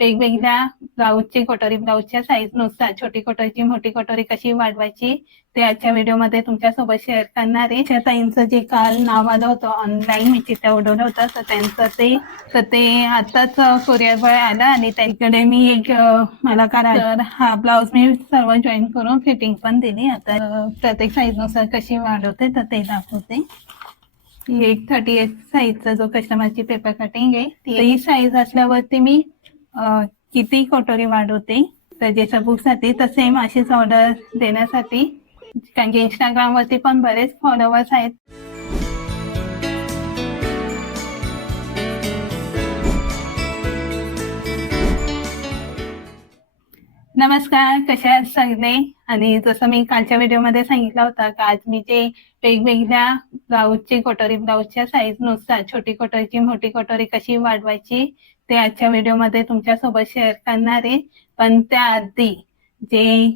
वेगवेगळ्या ब्लाऊजची कटोरी ब्लाऊजच्या साईज नुसार छोटी कटोरीची मोठी कटोरी कशी वाढवायची ते आजच्या व्हिडिओमध्ये तुमच्यासोबत शेअर करणार आहे. त्या ताईंचं जे काल नाव आलं होतं ऑनलाईन मी चिठ्ठ्या उडवलं होतं तर त्यांचं ते आताच कुरिअर बॉय आला आणि त्याकडे मी एक मला तर हा ब्लाऊज मी सर्व जॉईन करून फिटिंग पण दिली. आता प्रत्येक साईज नुसार कशी वाढवते तर ते दाखवते. एक 38 साईजचा जो कस्टमरची पेपर कटिंग आहे ती साईज असल्यावरती मी किती कटोरी वाढवते रजिस्टर बुकसाठी तर सेम अशीच ऑर्डर देण्यासाठी, कारण की इंस्टाग्रामवरती पण बरेच फॉलोअर्स आहेत. नमस्कार, कशा आहात सगळे? आणि जसं मी कालच्या व्हिडिओमध्ये सांगितलं होतं की आज मी जे वेगवेगळ्या ब्लाऊजची कटोरी ब्लाऊजच्या साईज नुसार छोटी कटोरीची मोठी कटोरी कशी वाढवायची ते आजच्या व्हिडिओमध्ये तुमच्यासोबत शेअर करणार आहे. पण त्याआधी जे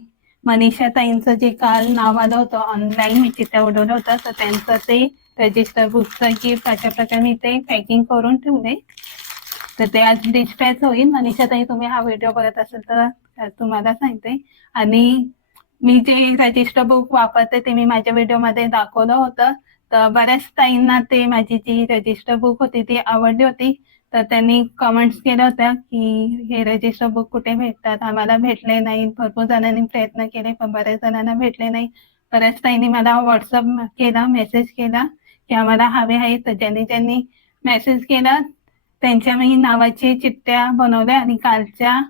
मनीषा ताईंचं जे काल नाव आलं होतं ऑनलाईन मी चिठ्ठ्या उडवलं होतं तर त्यांचं ते रजिस्टर बुकचं गिफ्ट अशा प्रकारे मी ते पॅकिंग करून ठेवले. तर ते आज डिस्पॅच होईल. मनीषा ताई तुम्ही हा व्हिडिओ बघत असेल तर तुम्हाला सांगते. आणि मी जे रजिस्टर बुक वापरते ते मी माझ्या व्हिडिओमध्ये दाखवलं होतं. तर बऱ्याच ताईंना ते माझी जी रजिस्टर बुक होती ती आवडली होती. तर त्यांनी कमेंट्स केल्या होत्या की हे रजिस्टर बुक कुठे भेटतात, आम्हाला भेटले नाही. भरपूर जणांनी प्रयत्न केले पण बऱ्याच जणांना भेटले नाही. बऱ्याच ताईंनी मला व्हॉट्सअप केला, मेसेज केला की आम्हाला हवे आहे. तर ज्यांनी मेसेज केला त्यांच्या मी नावाची चिठ्ठ्या बनवल्या आणि कालच्या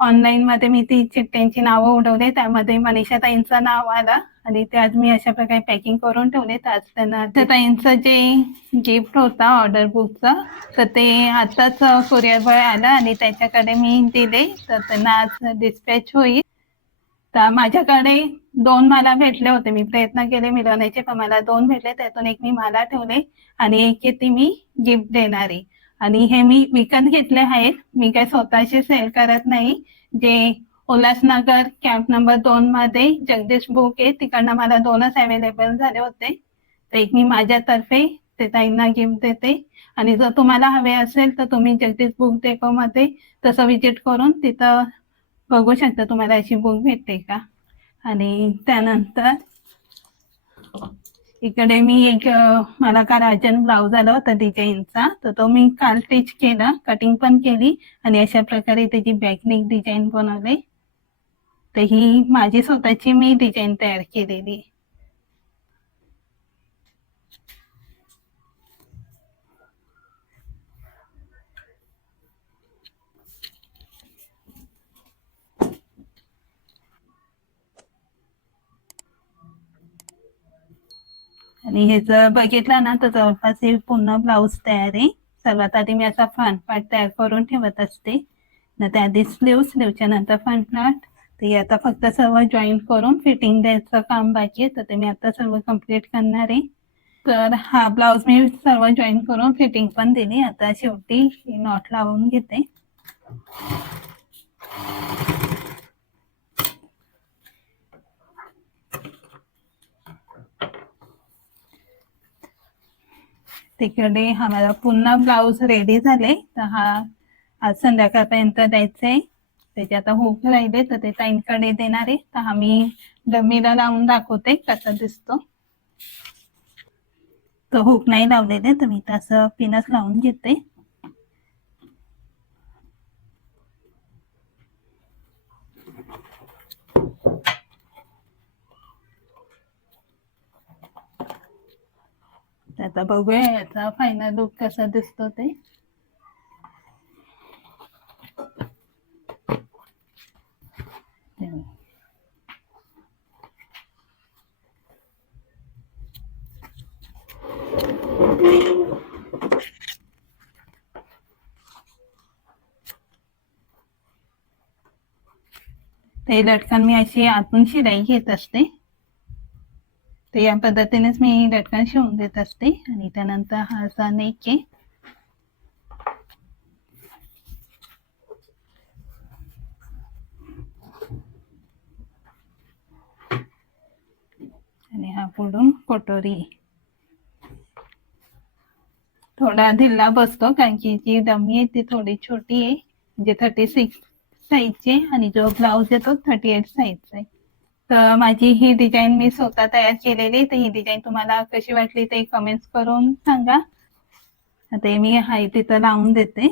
ऑनलाईन मध्ये मी ती चिठ्ठ्यांची नावं उडवले. त्यामध्ये मनीषा ताईंचं नाव आलं आणि ते आज मी अशा प्रकारे पॅकिंग करून ठेवले. आज त्यांना त्या ताईंचं जे गिफ्ट होता ऑर्डर बुकचं तर ते आताच कुरिअर बॉय आला आणि त्याच्याकडे मी दिले. तर त्यांना आज डिस्पॅच होईल. तर माझ्याकडे 2 मला भेटले होते. मी प्रयत्न केले मिळवण्याचे पण मला 2 भेटले. त्यातून एक मी मला ठेवले आणि एक ती मी गिफ्ट देणार आहे. आणि हे मी विकत घेतले आहेत. मी काय स्वतःशी सेल करत नाही. जे उल्हासनगर कॅम्प नंबर 2 मध्ये जगदीश बुक आहे तिकडनं मला 2च अवेलेबल झाले होते. तर एक मी माझ्यातर्फे ते ताईंना गिफ्ट देते. आणि जर तुम्हाला हवे असेल तर तुम्ही जगदीश बुक डेपो मध्ये तसं विजिट करून तिथं बघू शकता तुम्हाला अशी बुक भेटते का. आणि त्यानंतर इकडे मी एक मला काल अर्जंट ब्लाऊज आला होता डिझाईनचा तर तो मी काल स्टिच केला, कटिंग पण केली आणि अशा प्रकारे त्याची बॅकनेक डिझाईन बनवले. तर ही माझी स्वतःची मी डिझाईन तयार केलेली. आणि हे जर बघितलं ना तर जवळपास हे पूर्ण ब्लाऊज तयार आहे. सर्वात आधी मी असा फ्रंट पार्ट तयार करून ठेवत असते. ना त्याआधी स्लीवच्या नंतर फ्रंट पार्ट. ते आता फक्त सर्व जॉईन करून फिटिंग द्यायचं काम बाकी आहे. तर ते मी आता सर्व कम्प्लीट करणार आहे. तर हा ब्लाऊज मी सर्व जॉईन करून फिटिंग पण दिली. आता शेवटी नॉट लावून घेते. तिकडे हा माझा पुन्हा ब्लाऊज रेडी झाले. तर हा आज संध्याकाळपर्यंत द्यायचंय. त्याचे आता हुक राहिले तर ते ताईंकडे देणार आहे. तर हा मी डमीला लावून दाखवते कसा दिसतो. तो हुक नाही लावलेले तर मी तसं पिनच लावून घेते. आता बघूया याचा फायनल लुक कसा दिसतो ते. ते लटकन मी अशी आतून शिलाई घेत असते. तर या पद्धतीनेच मी लटकन शिवून देत असते. आणि त्यानंतर हा असा नेक आहे. आणि हा पुढून कटोरी. थोडा ढिल्ला बसतो कारण की जी डमी आहे ती थोडी छोटी आहे. म्हणजे 36 साईजचे आणि जो ब्लाऊज येतो 38 साईजचा आहे. तर माझी ही डिझाईन मी स्वतः तयार केलेली. तर ही डिझाईन तुम्हाला कशी वाटली ते कमेंट्स करून सांगा. आता मी हाय तिथं लावून देते.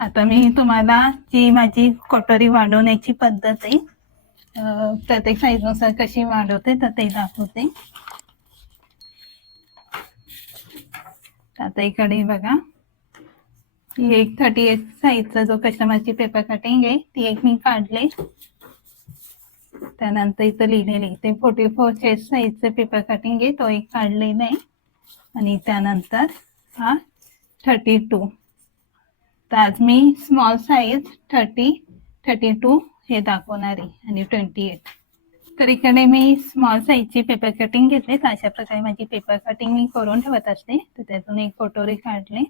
आता मी तुम्हाला जी माझी कटोरी वाढवण्याची पद्धत आहे प्रत्येक साईजनुसार कशी वाढवते तर ते दाखवते. आता इकडे बघा, ही एक 38 साईजचा जो कस्टमरची पेपर कटिंग आहे ती एक मी काढले. त्यानंतर इथं लिहिलेली ते 44 चेस्ट साईजचे पेपर कटिंग आहे तो एक काढलेला आहे. आणि त्यानंतर हा 32. तर आज मी स्मॉल साईज 30, 32 हे दाखवणार आहे आणि 28. तर इकडे मी स्मॉल साईजची पेपर कटिंग घेतले. तर अशा प्रकारे माझी पेपर कटिंग मी करून ठेवत असते. तर त्यातून एक कटोरी काढले.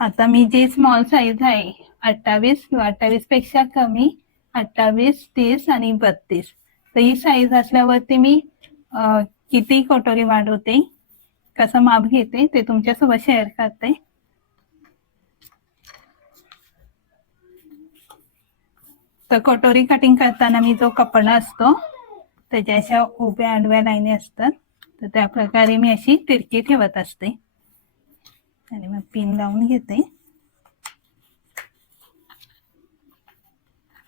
आता मी जी स्मॉल साईज आहे 28 किंवा 28 पेक्षा कमी 28, 30 आणि 32. तर ही साईज असल्यावरती मी किती कटोरी वाढवते, कसं माप घेते ते तुमच्यासोबत शेअर करते. तर कटोरी कटिंग करताना मी जो कपडा असतो त्याच्या अशा उभ्या आडव्या लाईनी असतात. तर त्या प्रकारे मी अशी तिरकी ठेवत असते आणि मग पिन लावून घेते.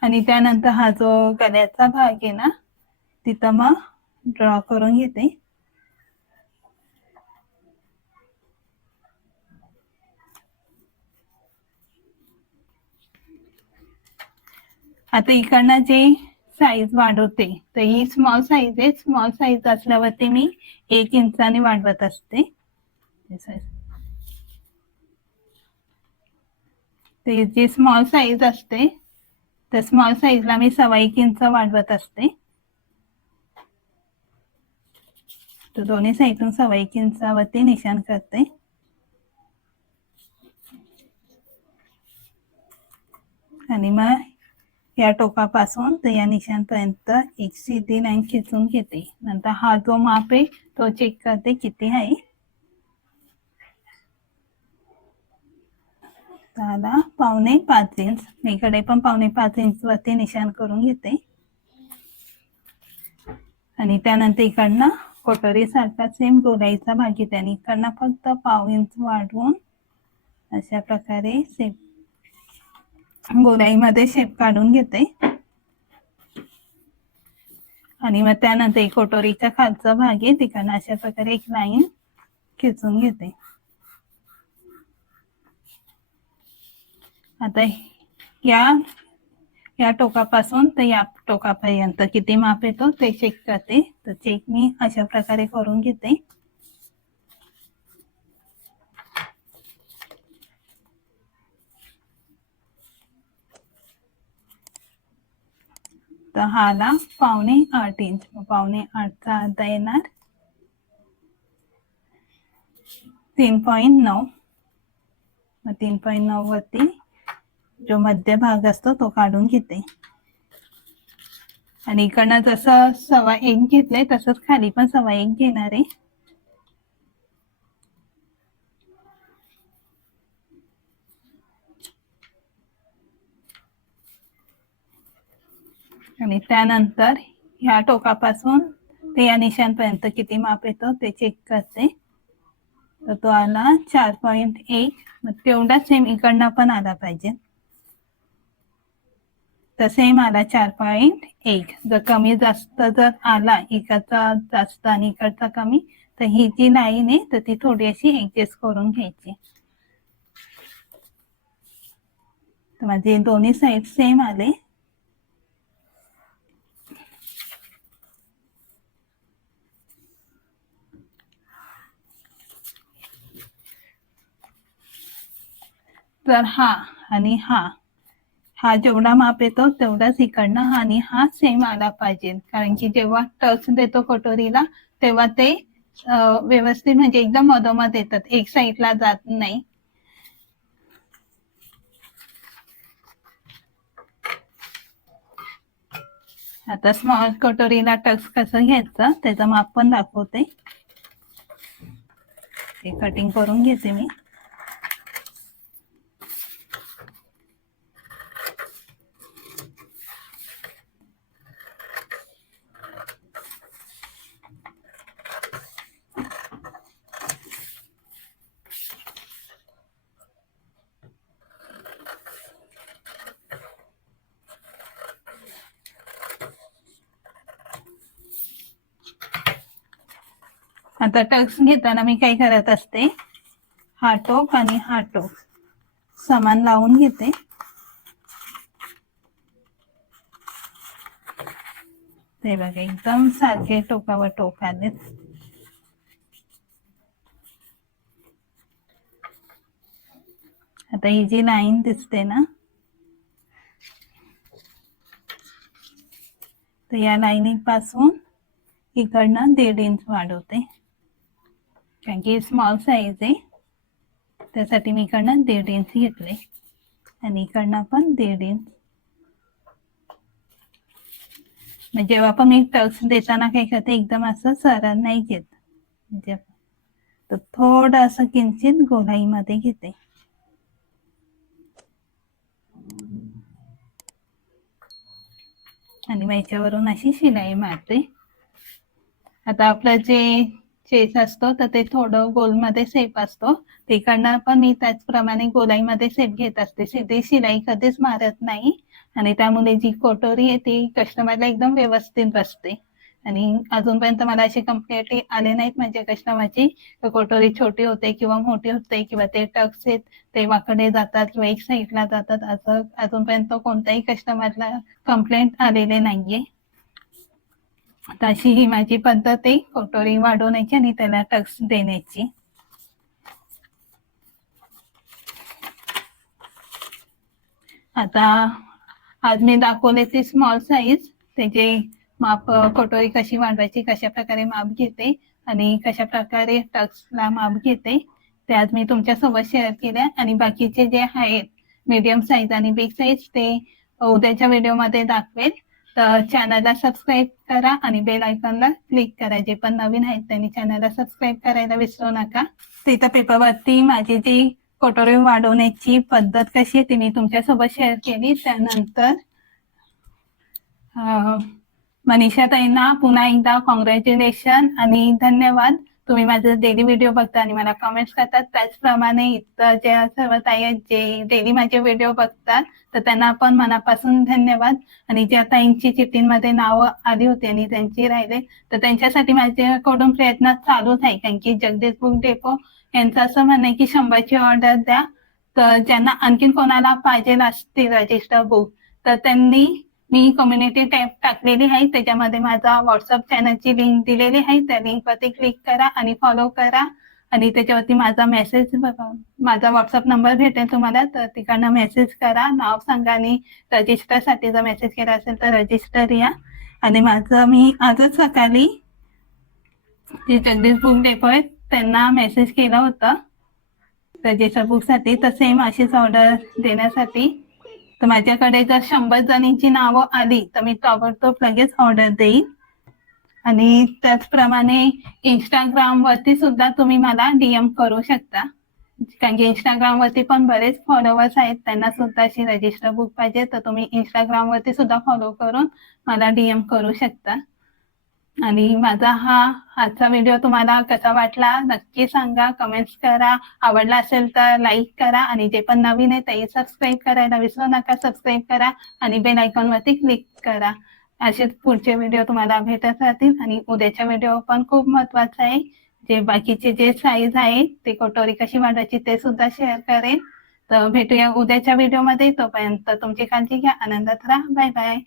आणि त्यानंतर हा जो गळ्याचा भाग आहे ना तिथं मग ड्रॉ करून घेते. आता इकडनं जे साईज वाढवते तर ही स्मॉल साईज आहे. स्मॉल साईज असल्यावरती मी 1 इंचाने वाढवत असते. ते जी स्मॉल साईज असते तर स्मॉल साईजला मी 1.25 इंच वाढवत असते. तर दोन्ही साईडून 1.25 इंचावरती निशाण करते. आणि मग या टोकापासून तर या निशाणपर्यंत एक सीधी लाईन खिचून घेते. नंतर हा जो माप आहे तो चेक करते किती आहे. त्याला 4.25 इंच. मी इकडे पण 4.25 इंच वरती निशाण करून घेते. आणि त्यानंतर इकडनं कटोरी सारखा सेम गोलाईचा भाग घेते आणि इकडनं फक्त 1/2 इंच वाढवून अशा प्रकारे गोलाईमध्ये शेप काढून घेते. आणि मग त्यानंतर एक कटोरीच्या खालचा भाग आहे तिकडनं अशा प्रकारे एक लाईन खिचून घेते. आता या टोकापासून तर या टोकापर्यंत किती माप येतो ते चेक करते. तर चेक मी अशा प्रकारे करून घेते. तर हाला 7.25 इंच. 7.25चा अर्धा येणार 3.9. मग 3.9 वरती जो मध्य भाग असतो तो काढून घेते. आणि इकडनं जसं 1.25 घेतलंय तसंच खाली पण 1.25 घेणार आहे. आणि त्यानंतर ह्या टोकापासून ते या निशाणपर्यंत किती माप येतो ते चेक करते. तर तो आला 4.1. मग तेवढा सेम इकडनं पण आला पाहिजे. तर सेम आला 4.1. जर कमी जास्त जर आला इकडचा जास्त आणि इकडचा कमी तर ही जी लाईन आहे तर ती थोडी अशी ऍडजस्ट करून घ्यायची. तर माझे दोन्ही साईड सेम आले. तर हा आणि हा जेवढा माप येतो तेवढाच इकडनं आणि हा सेम आला पाहिजे. कारण की जेव्हा टच देतो कटोरीला तेव्हा ते व्यवस्थित म्हणजे एकदम मधोमध येतात, एक साईडला जात नाही. आता स्मॉल कटोरीला टक्स कसं घ्यायचं त्याचं माप पण दाखवते. ते कटिंग करून घेते मी. आता टक्स घेताना मी काय करत असते, हा टोक आणि हा टोक समान लावून घेते. ते बघा एकदम सारखे टोकावर टोक आलेत. आता ही जी लाईन दिसते ना, तर या लाईनिंग पासून इकडनं 1.5 इंच वाढवते, कारण की स्मॉल साईज आहे त्यासाठी मी इकडनं 1.5 इंच घेतले आणि इकडनं पण 1.5 इंच. म्हणजे जेव्हा पण मी टक्स देताना काय करते, एकदम असं सरळ नाही घेत, म्हणजे तर थोडं असं किंचित गोलाईमध्ये घेते. आणि मग याच्यावरून अशी शिलाई मारते. आता आपलं जे चेस असतो तर ते थोडं गोलमध्ये सेप असतो, तिकडनं पण मी त्याचप्रमाणे गोलाईमध्ये सेप घेत असते. सीधी शिलाई कधीच मारत नाही आणि त्यामुळे जी कटोरी आहे ती कस्टमरला एकदम व्यवस्थित बसते. आणि अजूनपर्यंत मला अशी कंप्लेंट आले नाहीत म्हणजे कस्टमरची, कटोरी छोटी होते किंवा मोठी होते किंवा ते टक्स आहेत ते वाकडे जातात किंवा एक साईडला जातात, असं अजूनपर्यंत कोणत्याही कस्टमरला कंप्लेंट आलेले नाहीये. तशी ही माझी पद्धत आहे कटोरी वाढवण्याची आणि त्याला टक्स देण्याची. आता आज मी दाखवले ते स्मॉल साईज, त्याचे माप कटोरी कशी वाढवायची, कशा प्रकारे माप घेते आणि कशा प्रकारे टक्सला माप घेते ते आज मी तुमच्यासोबत शेअर केल्या. आणि बाकीचे जे आहेत मीडियम साईज आणि बिग साईज ते उद्याच्या व्हिडिओमध्ये दाखवेल. तर चॅनलला सबस्क्राईब करा आणि बेल आयकॉनला क्लिक करा. जे पण नवीन आहेत त्यांनी चॅनलला सबस्क्राईब करायला विसरू नका. तिथं पेपरवरती माझी जी कटोरी वाढवण्याची पद्धत कशी आहे ती मी तुमच्यासोबत शेअर केली. त्यानंतर मनीषा ताईंना पुन्हा एकदा कॉंग्रॅच्युलेशन आणि धन्यवाद. तुम्ही माझे डेली व्हिडिओ बघता आणि मला कमेंट्स करतात. त्याचप्रमाणे इतर ज्या सर्व ताई आहेत जे डेली माझे व्हिडिओ बघतात तर त्यांना पण मनापासून धन्यवाद. आणि ज्या ताईंची चिठ्ठींमध्ये नावं आली होती आणि त्यांची राहिले तर त्यांच्यासाठी माझ्याकडून प्रयत्न चालूच आहे, कारण की जगदीश बुक डेपो यांचं असं म्हणणं आहे की 100ची ऑर्डर द्या. तर ज्यांना आणखीन कोणाला पाहिजे असते रजिस्टर बुक तर त्यांनी मी कम्युनिटी टॅब टाकलेली आहे, त्याच्यामध्ये माझा व्हॉट्सअप चॅनलची लिंक दिलेली आहे. त्या लिंकवरती क्लिक करा आणि फॉलो करा आणि त्याच्यावरती माझा व्हॉट्सअप नंबर भेटेल तुम्हाला, तर तिकडनं मेसेज करा, नाव सांगा आणि रजिस्टरसाठी जर मेसेज केला असेल तर रजिस्टर या. आणि मी आजच सकाळी जे जगदीश बुक डेपो आहेत त्यांना मेसेज केला होता रजिस्टर बुकसाठी, तर सेम अशीच ऑर्डर देण्यासाठी. तर माझ्याकडे जर 100 जणींची नावं आली तर मी ताबडतोब लगेच ऑर्डर देईन. आणि त्याचप्रमाणे इंस्टाग्रामवरती सुद्धा तुम्ही मला DM करू शकता, कारण की इंस्टाग्रामवरती पण बरेच फॉलोअर्स आहेत, त्यांना सुद्धा अशी रजिस्टर बुक पाहिजे तर तुम्ही इंस्टाग्रामवरती सुद्धा फॉलो करून मला DM करू शकता. आणि माझा हा आजचा व्हिडिओ तुम्हाला कसा वाटला नक्की सांगा, कमेंट्स करा. आवडला असेल तर लाईक करा आणि जे पण नवीन आहे ते सबस्क्राईब करायला विसरू नका. सबस्क्राईब करा आणि बेल आयकॉनवरती क्लिक करा. असेच पुढचे व्हिडिओ तुम्हाला भेटत राहतील. आणि उद्याच्या व्हिडिओ पण खूप महत्वाचा आहे, जे बाकीचे जे साईज आहे ते कटोरी कशी वाढवायची ते सुद्धा शेअर करेन. तर भेटूया उद्याच्या व्हिडिओमध्ये. तोपर्यंत तुमची काळजी घ्या, आनंदात राहा. Bye bye.